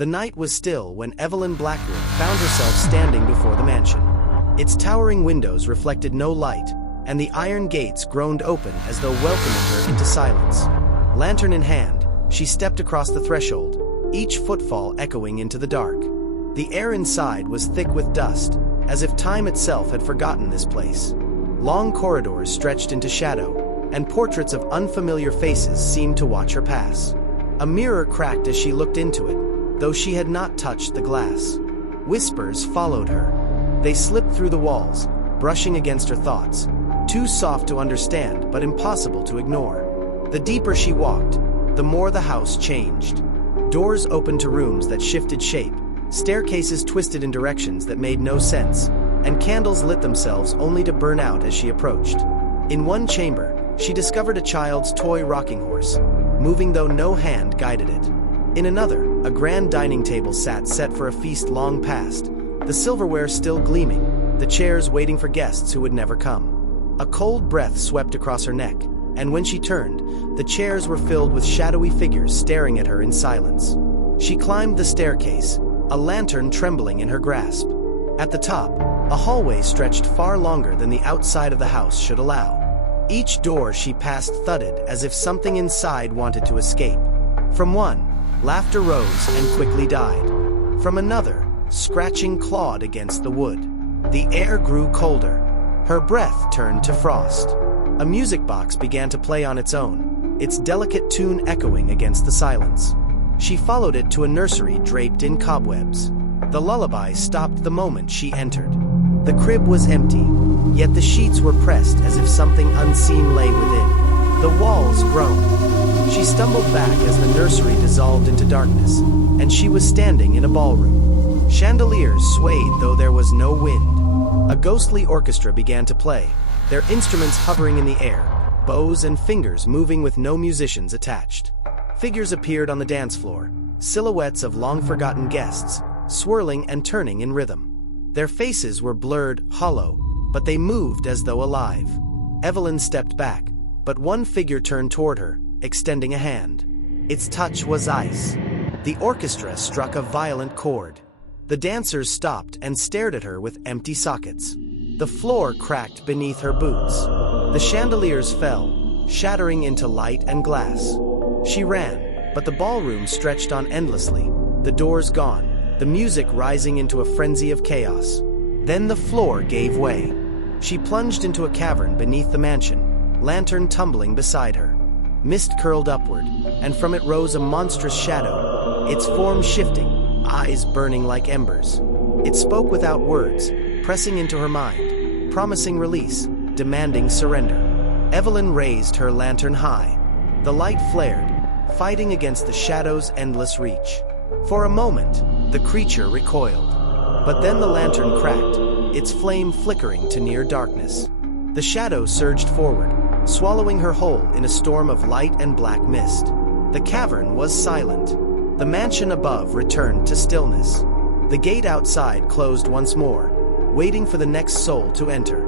The night was still when Evelyn Blackwood found herself standing before the mansion. Its towering windows reflected no light, and the iron gates groaned open as though welcoming her into silence. Lantern in hand, she stepped across the threshold, each footfall echoing into the dark. The air inside was thick with dust, as if time itself had forgotten this place. Long corridors stretched into shadow, and portraits of unfamiliar faces seemed to watch her pass. A mirror cracked as she looked into it, though she had not touched the glass. Whispers followed her. They slipped through the walls, brushing against her thoughts, too soft to understand but impossible to ignore. The deeper she walked, the more the house changed. Doors opened to rooms that shifted shape, staircases twisted in directions that made no sense, and candles lit themselves only to burn out as she approached. In one chamber, she discovered a child's toy rocking horse, moving though no hand guided it. In another, a grand dining table sat set for a feast long past, the silverware still gleaming, the chairs waiting for guests who would never come. A cold breath swept across her neck, and when she turned, the chairs were filled with shadowy figures staring at her in silence. She climbed the staircase, a lantern trembling in her grasp. At the top, a hallway stretched far longer than the outside of the house should allow. Each door she passed thudded as if something inside wanted to escape. From one, laughter rose and quickly died. From another, scratching clawed against the wood. The air grew colder. Her breath turned to frost. A music box began to play on its own, its delicate tune echoing against the silence. She followed it to a nursery draped in cobwebs. The lullaby stopped the moment she entered. The crib was empty, yet the sheets were pressed as if something unseen lay within. The walls groaned. She stumbled back as the nursery dissolved into darkness, and she was standing in a ballroom. Chandeliers swayed though there was no wind. A ghostly orchestra began to play, their instruments hovering in the air, bows and fingers moving with no musicians attached. Figures appeared on the dance floor, silhouettes of long-forgotten guests, swirling and turning in rhythm. Their faces were blurred, hollow, but they moved as though alive. Evelyn stepped back, but one figure turned toward her, extending a hand. Its touch was ice. The orchestra struck a violent chord. The dancers stopped and stared at her with empty sockets. The floor cracked beneath her boots. The chandeliers fell, shattering into light and glass. She ran, but the ballroom stretched on endlessly, the doors gone, the music rising into a frenzy of chaos. Then the floor gave way. She plunged into a cavern beneath the mansion, lantern tumbling beside her. Mist curled upward, and from it rose a monstrous shadow, its form shifting, eyes burning like embers. It spoke without words, pressing into her mind, promising release, demanding surrender. Evelyn raised her lantern high. The light flared, fighting against the shadow's endless reach. For a moment, the creature recoiled. But then the lantern cracked, its flame flickering to near darkness. The shadow surged forward, swallowing her whole in a storm of light and black mist. The cavern was silent. The mansion above returned to stillness. The gate outside closed once more, waiting for the next soul to enter.